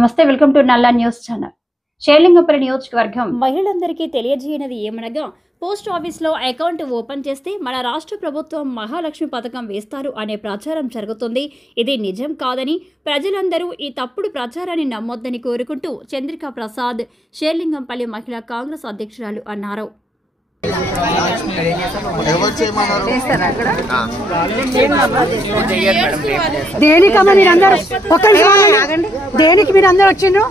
నమస్తే, welcome to నల్లా news channel. Serilingampally నియోజకవర్గం మహిళలందరికీ తెలియజేయనది ఏమనగా, పోస్ట్ ఆఫీస్లో అకౌంట్ ఓపెన్ చేస్తే మన రాష్ట్ర ప్రభుత్వం మహాలక్ష్మి పథకం వేస్తారు అనే ప్రచారం జరుగుతుంది. ఇది నిజం కాదని ప్రజలందరూ ఈ తప్పుడు ప్రచారాన్ని నమ్మొద్దని కోరుకుంటూ చంద్రికా ప్రసాద్, షేర్లింగంపల్లి మహిళా కాంగ్రెస్ అధ్యక్షురాలు అన్నారు. దేనికమ్మా మీరందరూ దేనికి మీరందరూ వచ్చిండ్రు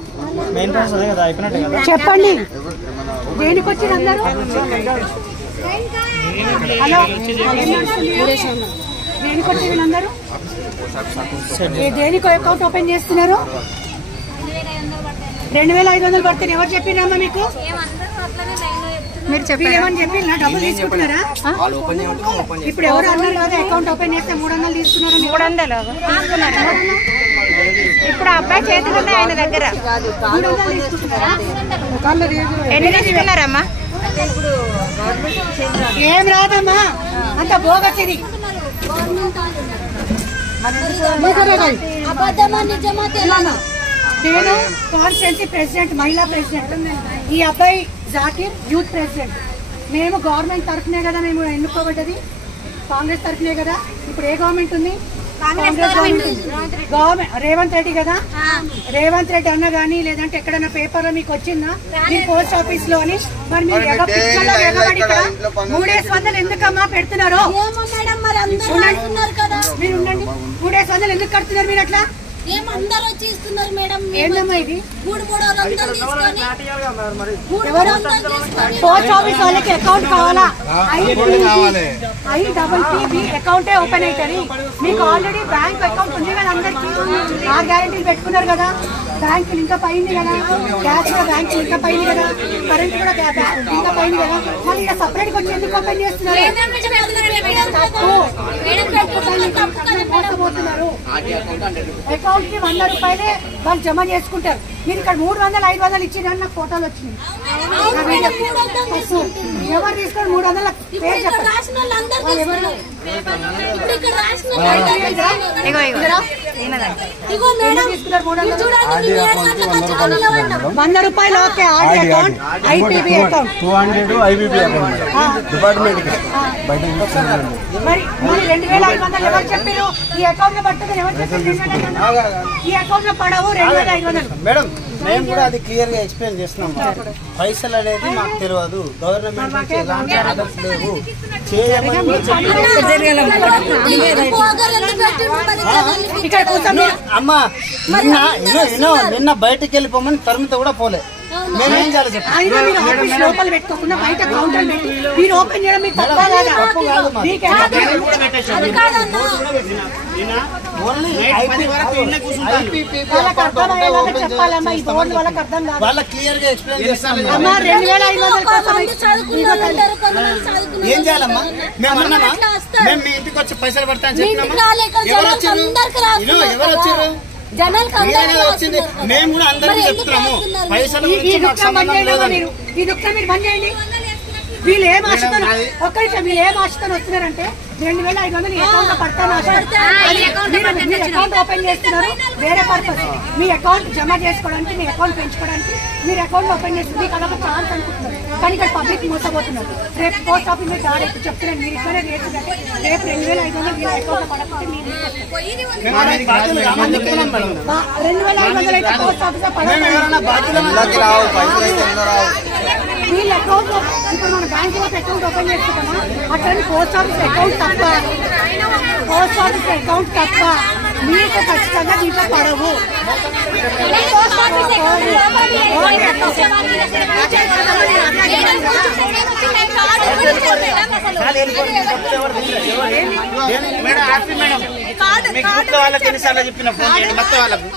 చెప్పండి. దేనికి వచ్చిండ్రు అందరూ? హలో, దేనికి వచ్చి వీళ్ళందరూ దేనికి అకౌంట్ ఓపెన్ చేస్తున్నారు? 2500 పడుతుంది. ఎవరు చెప్పిండ్రమ్మా మీకు? మీరు చెప్పేమని చెప్పి నా డబ్బులు తీసుకుంటున్నారా? ఇప్పుడు ఎవరు అన్నారు కదా అకౌంట్ ఓపెన్ చేస్తే 300 తీసుకున్నారు. 300 ఇప్పుడు అబ్బాయి చేతులు ఉన్నాయి ఆయన దగ్గర. 300 తీసుకుంటున్నారా? ఎన్ని తీసుకున్నారమ్మా? ఏం రాదమ్మా, అంత బోగస్ ఇది. నేను కాన్స్టిట్యున్సీ ప్రెసిడెంట్, మహిళా ప్రెసిడెంట్. ఈ అబ్బాయి జాకీర్ యూత్ ప్రెసిడెంట్. మేము గవర్నమెంట్ తరఫునే కదా మేము ఎన్నుకోబడ్డది, కాంగ్రెస్ తరఫునే కదా. ఇప్పుడు ఏ గవర్నమెంట్ ఉంది? గవర్నమెంట్ రేవంత్ రెడ్డి కదా. రేవంత్ రెడ్డి అన్న గానీ లేదంటే ఎక్కడైనా పేపర్ లో మీకు వచ్చిందా మీ పోస్ట్ ఆఫీస్ లో అని? మరి మీరు ఎగబడి ఇక్కడ 300 ఎందుకమ్మా పెడుతున్నారు? మీరు ఉండండి. 300 ఎందుకు కడుతున్నారు మీరు అట్లా? ఏంటమ్మా ఇది? పోస్ట్ ఆఫీస్ వాళ్ళకి అకౌంట్ కావాలా? IPPB అకౌంటే ఓపెన్ అవుతుంది. మీకు ఆల్రెడీ బ్యాంక్ అకౌంట్ ఉంది కదా, అందరికి ఆ గ్యారెంటీలు పెట్టుకున్నారు కదా. బ్యాంక్ లింకప్ అయింది కదా, గ్యాస్ కూడా బ్యాంక్ లింకప్ అయింది కదా, కరెంట్ కూడా లింకప్ అయింది కదా. మళ్ళీ ఇలా సపరేట్ వచ్చి ఎందుకు ఓపెన్ చేస్తున్నారు? మోసపోతున్నారు. అకౌంట్ కి 100 రూపాయలే వాళ్ళు జమ చేసుకుంటారు. మీరు ఇక్కడ 300, 500 ఇచ్చిందని నాకు ఫోటోలు వచ్చినాయి. ఎవరు తీసుకొని 300 పేరు చెప్పండి. 100 రూపాయలు okay. Account IPPB account 200 IPPB account department కి బయట. మరి 2500 ఎవరు చెప్పారు? ఈ అకౌంట్ లో పడుతుంది ఎవరు చెప్పారు? ఈ అకౌంట్ లో పడవు 2500. మేడం, మేము కూడా అది క్లియర్ గా ఎక్స్ప్లెయిన్ చేస్తున్నాం. పైసలు అనేది మాకు తెలియదు, గవర్నమెంట్ నుంచి ఎలాంటి ఆర్డర్స్ లేవు, అమ్మా. నిన్న బయటకు వెళ్ళిపోమని తరుముతో కూడా పోలే. మేమేం చేయాలి చెప్పండి? లోపల పెట్టుకోకుండా బయట కౌంటర్ పెట్టి మీరు ఓపెన్ చేయడం మీకు తప్ప చెప్పాలమ్మా. ఈ బోర్డు వాళ్ళకి అర్థం కాదు. వాళ్ళకి క్లియర్ గా ఎక్స్ప్లెయిన్ చేస్తాం. 2500 ఏం చేయాలమ్మా? మేము అన్నామా? మేము మీ ఇంటికి వచ్చి పైసలు పడతామని చెప్పినామా? ఎవరు వచ్చారు? వచ్చింది. మేము కూడా అందరికీ చెప్తున్నాము, పైసలు ఈ దుఃఖం బంద్ చేయండి. వీళ్ళు ఏం ఆశతో ఒక్క నిమిషం, వీళ్ళు ఏం ఆశతో వస్తున్నారంటే 2500 అకౌంట్ లో పడతాను అకౌంట్ ఓపెన్ చేస్తున్నారు. వేరే పర్పస్ మీ అకౌంట్ జమ చేసుకోవడానికి, మీ అకౌంట్ పెంచుకోవడానికి మీరు అకౌంట్ ఓపెన్ చేస్తుంది. మీకు అదొక ఛాన్స్ అనుకుంటున్నారు, కానీ ఇక్కడ పబ్లిక్ మోసపోతున్నారు. రేపు పోస్ట్ ఆఫీస్ మీద రేపు చెప్తున్నాను, మీరు ఇక్కడే రేపు రేపు 2500 వీళ్ళ అకౌంట్ లో పడకపోతే మీరు 2500 అయితే పోస్ట్ ఆఫీస్ లో పడదు. వీళ్ళ అకౌంట్ ఇప్పుడు మన బ్యాంక్ లో అకౌంట్ ఓపెన్ చేసుకుంటామా? అట్లని పోస్ట్ ఆఫీస్ అకౌంట్ తప్ప, పోస్ట్ ఆఫీస్ అకౌంట్ తప్ప మీకు ఖచ్చితంగా దీంట్లో పడవు. వాళ్ళకి ఎన్నిసార్లు చెప్పిన ఫోన్ చేయండి మొత్తం వాళ్ళకు.